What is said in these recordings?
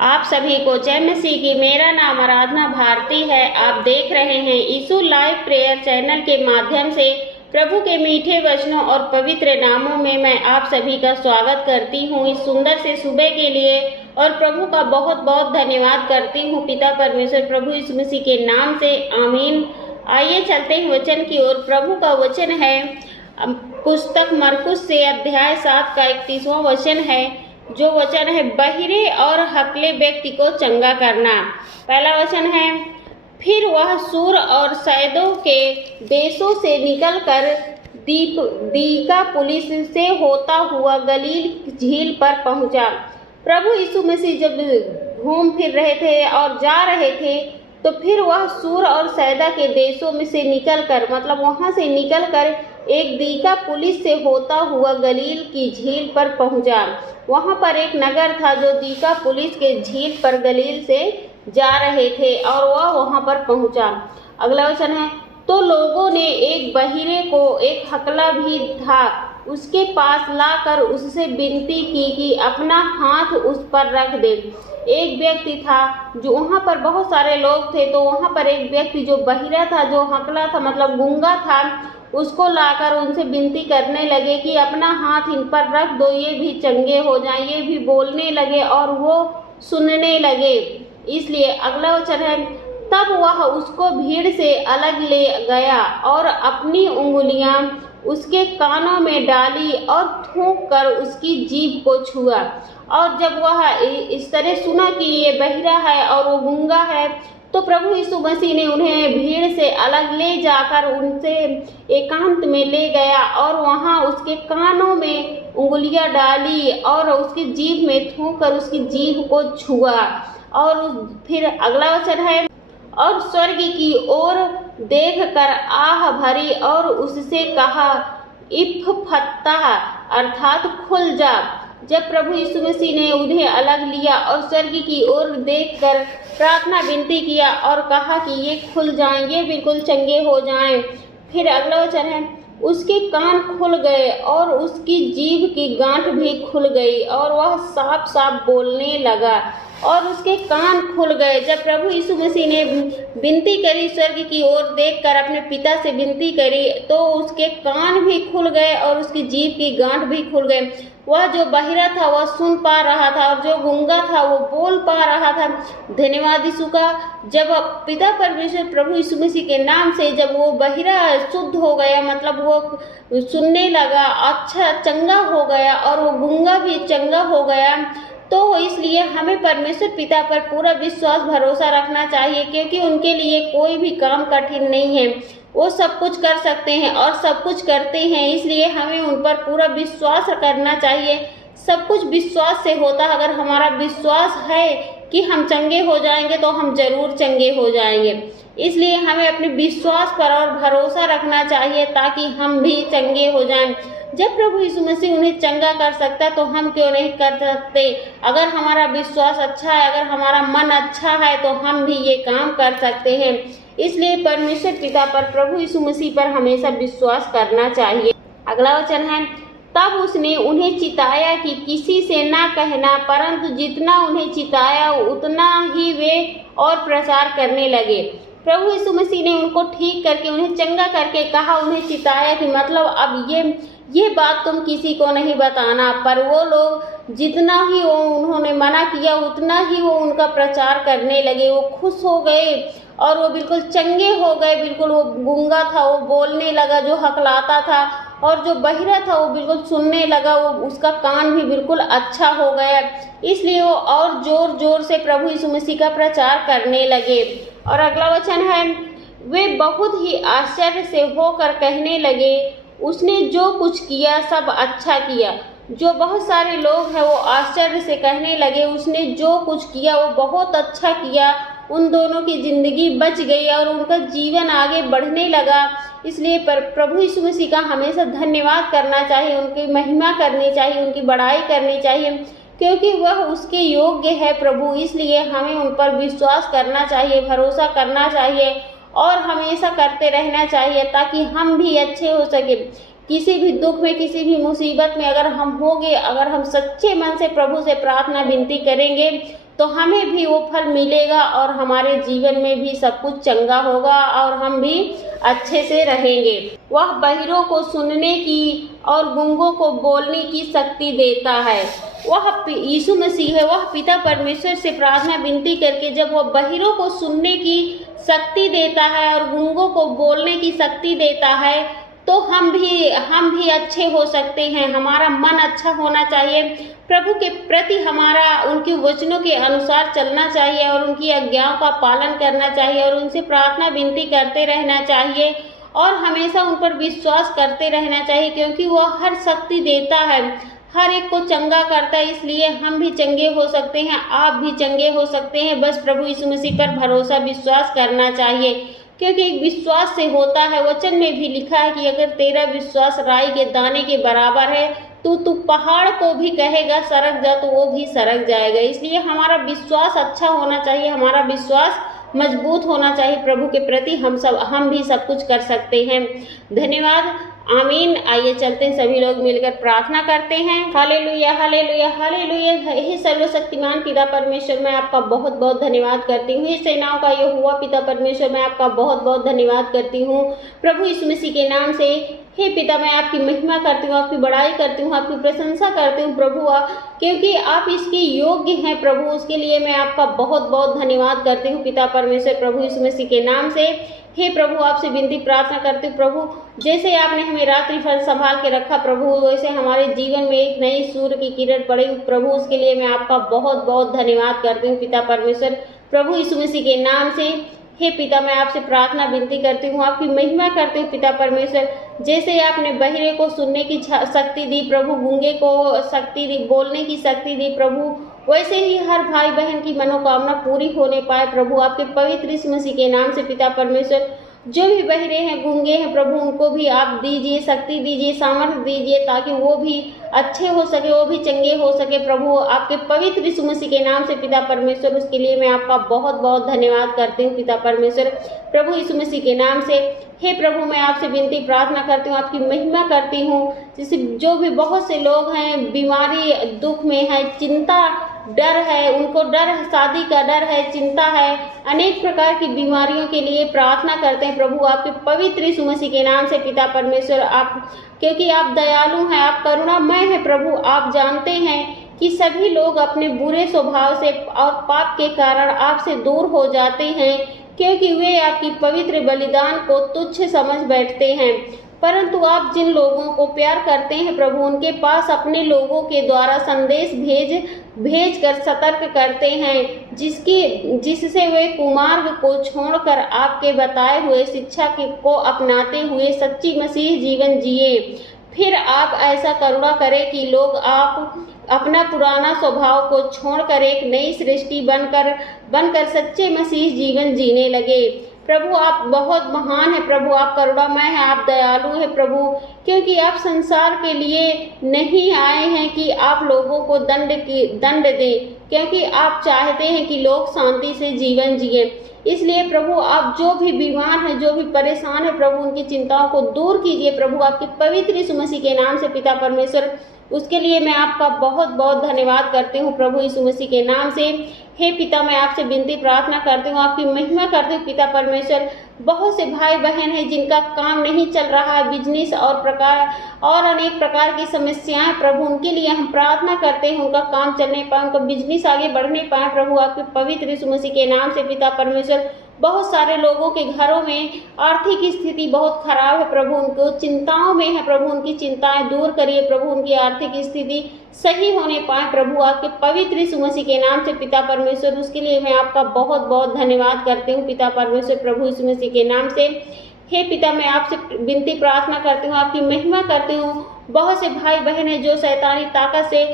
आप सभी को जय मसीह की। मेरा नाम आराधना भारती है। आप देख रहे हैं यीशु लाइव प्रेयर चैनल के माध्यम से प्रभु के मीठे वचनों और पवित्र नामों में मैं आप सभी का स्वागत करती हूँ इस सुंदर से सुबह के लिए, और प्रभु का बहुत बहुत धन्यवाद करती हूँ पिता परमेश्वर प्रभु यीशु मसीह के नाम से, आमीन। आइए चलते हैं वचन की ओर। प्रभु का वचन है पुस्तक मरकुस से अध्याय 7 का 31वां वचन है, जो वचन है बहिरे और हकले व्यक्ति को चंगा करना। पहला वचन है, फिर वह सूर और सैदों के देशों से निकलकर दीकापुलिस से होता हुआ गलील झील पर पहुंचा। प्रभु यीशु मसीह जब घूम फिर रहे थे और जा रहे थे, तो फिर वह सूर और सैदा के देशों में से निकलकर, मतलब वहां से निकलकर एक दीकापुलिस से होता हुआ गलील की झील पर पहुंचा। वहां पर एक नगर था जो दीकापुलिस के झील पर गलील से जा रहे थे, और वह वहां पर पहुंचा। अगला वचन है, तो लोगों ने एक बहिरे को, एक हकला भी था, उसके पास लाकर उससे विनती की कि अपना हाथ उस पर रख दे। एक व्यक्ति था जो वहाँ पर बहुत सारे लोग थे, तो वहाँ पर एक व्यक्ति जो बहिरा था, जो हकला था, मतलब गूंगा था, उसको लाकर उनसे विनती करने लगे कि अपना हाथ इन पर रख दो, ये भी चंगे हो जाएं। ये भी बोलने लगे और वो सुनने लगे। इसलिए अगला वचन है, तब वह उसको भीड़ से अलग ले गया और अपनी उंगलियां उसके कानों में डाली और थूक कर उसकी जीभ को छुआ। और जब वह इस तरह सुना कि ये बहिरा है और वो गूंगा है, तो प्रभु यीशु मसीह ने उन्हें भीड़ से अलग ले जाकर उनसे एकांत में ले गया और वहाँ उसके कानों में उंगलियां डाली और उसकी जीभ में थूक कर उसकी जीभ को छुआ। और फिर अगला वचन है, और स्वर्ग की ओर देख कर आह भरी और उससे कहा, इफ्फता, अर्थात खुल जा। जब प्रभु यीशु मसीह ने उन्हें अलग लिया और स्वर्ग की ओर देखकर प्रार्थना विनती किया और कहा कि ये खुल जाएं, ये बिल्कुल चंगे हो जाएं। फिर अगला वचन है, उसके कान खुल गए और उसकी जीभ की गांठ भी खुल गई और वह साफ साफ बोलने लगा और उसके कान खुल गए। जब प्रभु यीशु मसीह ने विनती करी, स्वर्ग की ओर देखकर अपने पिता से विनती करी, तो उसके कान भी खुल गए और उसकी जीभ की गांठ भी खुल गए। वह जो बहिरा था वह सुन पा रहा था और जो गूंगा था वो बोल पा रहा था। धन्यवाद यीशु का। जब पिता परमेश्वर प्रभु यीशु मसीह के नाम से जब वो बहिरा शुद्ध हो गया, मतलब वो सुनने लगा, अच्छा चंगा हो गया, और वो गूंगा भी चंगा हो गया, तो इसलिए हमें परमेश्वर पिता पर पूरा विश्वास भरोसा रखना चाहिए, क्योंकि उनके लिए कोई भी काम कठिन नहीं है। वो सब कुछ कर सकते हैं और सब कुछ करते हैं, इसलिए हमें उन पर पूरा विश्वास करना चाहिए। सब कुछ विश्वास से होता है। अगर हमारा विश्वास है कि हम चंगे हो जाएंगे तो हम जरूर चंगे हो जाएंगे। इसलिए हमें अपने विश्वास पर और भरोसा रखना चाहिए ताकि हम भी चंगे हो जाएं। जब प्रभु यीशु मसीह उन्हें चंगा कर सकता है तो हम क्यों नहीं कर सकते। अगर हमारा विश्वास अच्छा है, अगर हमारा मन अच्छा है, तो हम भी ये काम कर सकते हैं। इसलिए परमेश्वर पिता पर, प्रभु यीशु मसीह पर हमेशा विश्वास करना चाहिए। अगला वचन है, तब उसने उन्हें चिताया कि किसी से ना कहना, परंतु जितना उन्हें चिताया उतना ही वे और प्रचार करने लगे। प्रभु यीशु मसीह ने उनको ठीक करके, उन्हें चंगा करके कहा, उन्हें चिताया कि मतलब अब ये बात तुम किसी को नहीं बताना। पर वो लोग जितना ही वो उन्होंने मना किया उतना ही वो उनका प्रचार करने लगे। वो खुश हो गए और वो बिल्कुल चंगे हो गए। बिल्कुल वो गूंगा था वो बोलने लगा, जो हकलाता था, और जो बहिरा था वो बिल्कुल सुनने लगा, वो उसका कान भी बिल्कुल अच्छा हो गया। इसलिए वो और जोर जोर से प्रभु यीशु मसीह का प्रचार करने लगे। और अगला वचन है, वे बहुत ही आश्चर्य से होकर कहने लगे, उसने जो कुछ किया सब अच्छा किया। जो बहुत सारे लोग हैं वो आश्चर्य से कहने लगे, उसने जो कुछ किया वो बहुत अच्छा किया। उन दोनों की जिंदगी बच गई और उनका जीवन आगे बढ़ने लगा। इसलिए प्रभु यीशु मसीह का हमेशा धन्यवाद करना चाहिए, उनकी महिमा करनी चाहिए, उनकी बड़ाई करनी चाहिए, क्योंकि वह उसके योग्य है प्रभु। इसलिए हमें उन पर विश्वास करना चाहिए, भरोसा करना चाहिए और हमेशा करते रहना चाहिए, ताकि हम भी अच्छे हो सके। किसी भी दुख में, किसी भी मुसीबत में अगर हम होंगे, अगर हम सच्चे मन से प्रभु से प्रार्थना विनती करेंगे, तो हमें भी वो फल मिलेगा और हमारे जीवन में भी सब कुछ चंगा होगा और हम भी अच्छे से रहेंगे। वह बहिरों को सुनने की और गूंगों को बोलने की शक्ति देता है। वह यीशु मसीह है, वह पिता परमेश्वर से प्रार्थना विनती करके जब वह बहिरों को सुनने की शक्ति देता है और गूंगों को बोलने की शक्ति देता है, तो हम भी अच्छे हो सकते हैं। हमारा मन अच्छा होना चाहिए, प्रभु के प्रति हमारा उनके वचनों के अनुसार चलना चाहिए और उनकी आज्ञाओं का पालन करना चाहिए और उनसे प्रार्थना विनती करते रहना चाहिए और हमेशा उन पर विश्वास करते रहना चाहिए, क्योंकि वह हर शक्ति देता है, हर एक को चंगा करता है। इसलिए हम भी चंगे हो सकते हैं, आप भी चंगे हो सकते हैं। बस प्रभु यीशु मसीह पर भरोसा विश्वास करना चाहिए, क्योंकि विश्वास से होता है। वचन में भी लिखा है कि अगर तेरा विश्वास राई के दाने के बराबर है तो तू पहाड़ को भी कहेगा सरक जा, तो वो भी सरक जाएगा। इसलिए हमारा विश्वास अच्छा होना चाहिए, हमारा विश्वास मजबूत होना चाहिए प्रभु के प्रति। हम भी सब कुछ कर सकते हैं। धन्यवाद, आमीन। आइए चलते हैं, सभी लोग मिलकर प्रार्थना करते हैं। Hallelujah, hallelujah, hallelujah. हे सर्वशक्तिमान पिता परमेश्वर, मैं आपका बहुत बहुत धन्यवाद करती हूँ। हे सेनाओं का यहोवा पिता परमेश्वर, मैं आपका बहुत बहुत धन्यवाद करती हूँ प्रभु यीशु मसीह के नाम से। हे पिता, मैं आपकी महिमा करती हूँ, आपकी बड़ाई करती हूँ, आपकी प्रशंसा करती हूँ प्रभु, क्योंकि आप इसके योग्य हैं प्रभु। उसके लिए मैं आपका बहुत बहुत धन्यवाद करती हूँ पिता परमेश्वर, प्रभु यीशु मसीह के नाम से। हे प्रभु, आपसे विनती प्रार्थना करती हूँ प्रभु, जैसे आपने हमें रात्रि भर संभाल के रखा प्रभु, वैसे हमारे जीवन में एक नई सूर्य की किरण पड़े प्रभु। उसके लिए मैं आपका बहुत बहुत धन्यवाद करती हूँ पिता परमेश्वर, प्रभु यीशु मसीह के नाम से। हे पिता, मैं आपसे प्रार्थना विनती करती हूँ, आपकी महिमा करती हूँ पिता परमेश्वर। जैसे आपने बहिरे को सुनने की शक्ति दी प्रभु, गूंगे को शक्ति दी, बोलने की शक्ति दी प्रभु, वैसे ही हर भाई बहन की मनोकामना पूरी होने पाए प्रभु, आपके पवित्र यीशु मसीह के नाम से पिता परमेश्वर। जो भी बहिरे हैं, गूंगे हैं प्रभु, उनको भी आप दीजिए, शक्ति दीजिए, सामर्थ्य दीजिए, ताकि वो भी अच्छे हो सके, वो भी चंगे हो सके प्रभु, आपके पवित्र यीशु मसीह के नाम से पिता परमेश्वर। उसके लिए मैं आपका बहुत बहुत धन्यवाद करती हूँ पिता परमेश्वर, प्रभु यीशु मसीह के नाम से। हे प्रभु, मैं आपसे विनती प्रार्थना करती हूँ, आपकी महिमा करती हूँ। जैसे जो भी बहुत से लोग हैं बीमारी दुख में है, चिंता डर है, उनको डर है, शादी का डर है, चिंता है, अनेक प्रकार की बीमारियों के लिए प्रार्थना करते हैं प्रभु, आपके पवित्र यीशु मसीह के नाम से पिता परमेश्वर। आप, क्योंकि आप दयालु हैं, आप करुणामय हैं प्रभु, आप जानते हैं कि सभी लोग अपने बुरे स्वभाव से और पाप के कारण आपसे दूर हो जाते हैं, क्योंकि वे आपकी पवित्र बलिदान को तुच्छ समझ बैठते हैं। परंतु आप जिन लोगों को प्यार करते हैं प्रभु, उनके पास अपने लोगों के द्वारा संदेश भेज कर सतर्क करते हैं, जिससे वे कुमार्ग को छोड़कर आपके बताए हुए शिक्षा को अपनाते हुए सच्ची मसीह जीवन जिए। फिर आप ऐसा करुणा करें कि लोग आप अपना पुराना स्वभाव को छोड़कर एक नई सृष्टि बनकर सच्चे मसीह जीवन जीने लगे। प्रभु, आप बहुत महान है प्रभु, आप करुणामय हैं, आप दयालु हैं प्रभु, क्योंकि आप संसार के लिए नहीं आए हैं कि आप लोगों को दंड दें, क्योंकि आप चाहते हैं कि लोग शांति से जीवन जिए। इसलिए प्रभु, आप जो भी बीमार हैं, जो भी परेशान है प्रभु, उनकी चिंताओं को दूर कीजिए प्रभु, आपके पवित्र यीशु मसीह के नाम से पिता परमेश्वर। उसके लिए मैं आपका बहुत बहुत धन्यवाद करती हूँ प्रभु यीशु मसीह के नाम से। हे पिता, मैं आपसे विनती प्रार्थना करती हूँ, आपकी महिमा करती हूँ पिता परमेश्वर। बहुत से भाई बहन हैं जिनका काम नहीं चल रहा है, बिजनेस और अनेक प्रकार की समस्याएं प्रभु, उनके लिए हम प्रार्थना करते हैं, उनका काम चलने पाए, उनका बिजनेस आगे बढ़ने पाए प्रभु, आपके पवित्र यीशु मसीह के नाम से पिता परमेश्वर। बहुत सारे लोगों के घरों में आर्थिक स्थिति बहुत खराब है प्रभु, उनको चिंताओं में है प्रभु, उनकी चिंताएं दूर करिए प्रभु, उनकी आर्थिक स्थिति सही होने पाए प्रभु, आपके पवित्र यीशु मसीह के नाम से पिता परमेश्वर। उसके लिए मैं आपका बहुत बहुत धन्यवाद करती हूँ पिता परमेश्वर, प्रभु यीशु मसीह के नाम से। हे पिता, मैं आपसे विनती प्रार्थना करती हूँ, आपकी महिमा करती हूँ। बहुत से भाई बहन हैं जो शैतानी ताकत से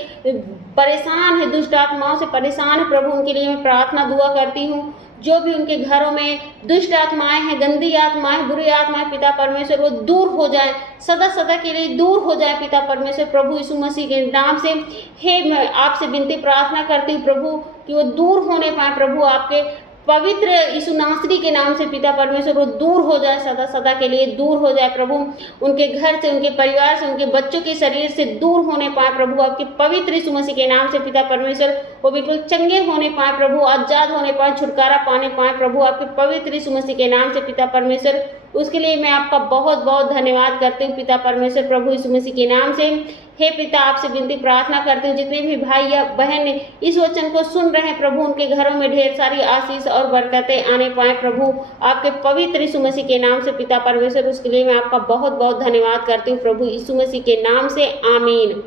परेशान है, दुष्ट आत्माओं से परेशान है प्रभु, उनके लिए मैं प्रार्थना दुआ करती हूँ। जो भी उनके घरों में दुष्ट आत्माएं हैं, गंदी आत्माएं, बुरी आत्माएं पिता परमेश्वर, वो दूर हो जाए, सदा सदा के लिए दूर हो जाए पिता परमेश्वर, प्रभु यीशु मसीह के नाम से। हे, मैं आपसे विनती प्रार्थना करती हूँ प्रभु कि वो दूर होने पाए प्रभु, आपके पवित्र यीशु नासरी के नाम से पिता परमेश्वर वो दूर हो जाए, सदा सदा के लिए दूर हो जाए प्रभु। उनके घर से, उनके परिवार से, उनके बच्चों के शरीर से दूर होने पाए प्रभु। आपके पवित्र यीशु मसीह के नाम से पिता परमेश्वर वो बिल्कुल चंगे होने पाए प्रभु, आजाद होने पाए, छुटकारा पाने पाए प्रभु। आपके पवित्र यीशु मसीह के नाम से पिता परमेश्वर, उसके लिए मैं आपका बहुत बहुत धन्यवाद करती हूँ पिता परमेश्वर प्रभु यीशु मसीह के नाम से। हे पिता, आपसे विनती प्रार्थना करती हूँ जितने भी भाई या बहन इस वचन को सुन रहे हैं प्रभु, उनके घरों में ढेर सारी आशीष और बरकतें आने पाए प्रभु, आपके पवित्र यीशु मसीह के नाम से पिता परमेश्वर। उसके लिए मैं आपका बहुत बहुत धन्यवाद करती हूँ प्रभु यीशु मसीह के नाम से, आमीन।